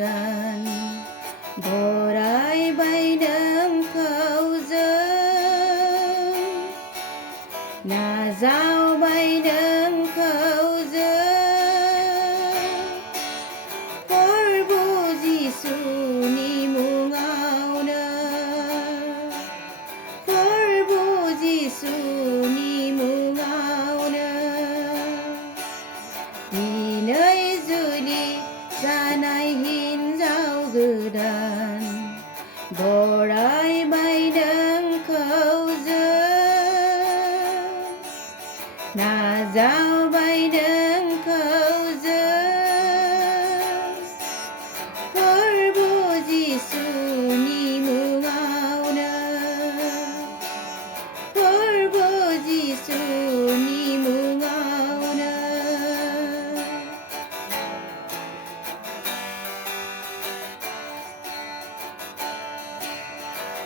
गोदान बरायबाय नोंखौ जों नाजावबाय नोंखौ जों प्रभु जिसुनि मुङावनो प्रभु जिसुनि मुङावनो दिनै जुलि जानाय हिन्जाव गोदान बरायबाय नोंखौ जों नाजावबाय नोंखौ जों प्रभु जिसुनि मुङावनो प्रभु जिसुनि मुङावनो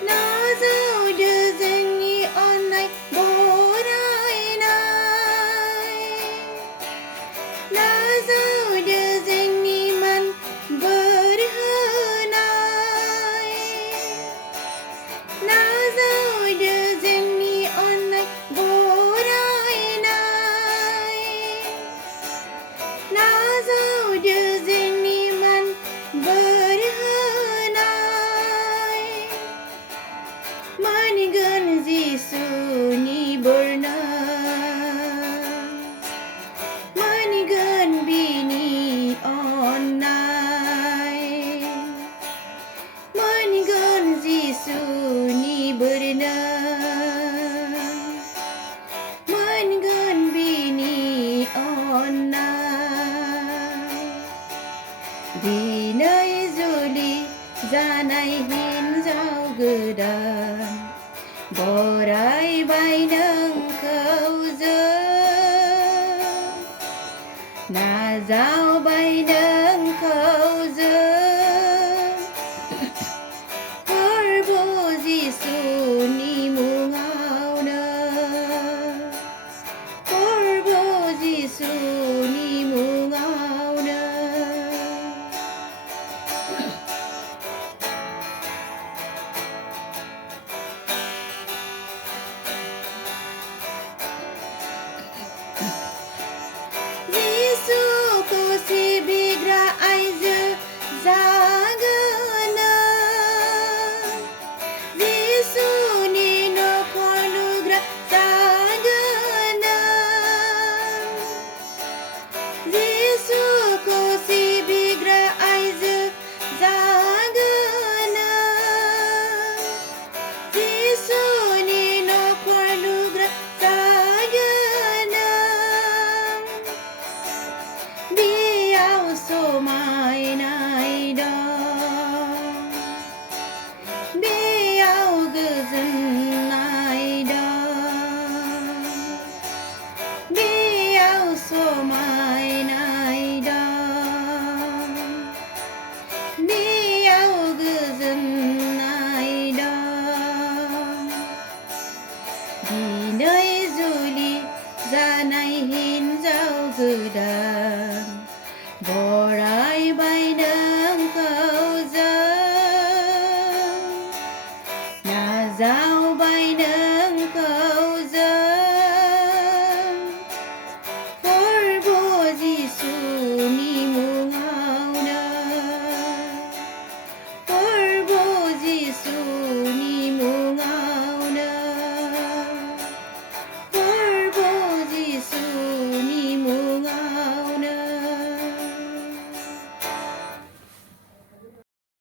नाजावदो जोंनि अननाय बरायनाय नाजावदो जोंनि मान बोर होनाय नाजावदो जोंनि अननाय बरायनाय नाजावदो जोंनि मान बोर होनाय मोनगोन जिसुनि बोरनाय मोनगोन बिनि अननाय मोनगोन जिसुनि बोरनाय मोनगोन बिनि अननाय दिनै जुलि जानाय हिन्जाव गोदान बरायबाय नोंखौ जों नाजावबाय नोंखौ जों प्रभु जिसुनि मुङावनो प्रभु जिसुनि मुङावनो जिसुखौ सिबिग्रा आइजो जागोन जिसुनि न'खर लुग्रा जागोन जिसुखौ सिबिग्रा आइजो जागोन जिसुनि न'खर लुग्रा जागोन बेयाव समायनाय दं बेयाव गोजोननाय दं बेयाव समायनाय दं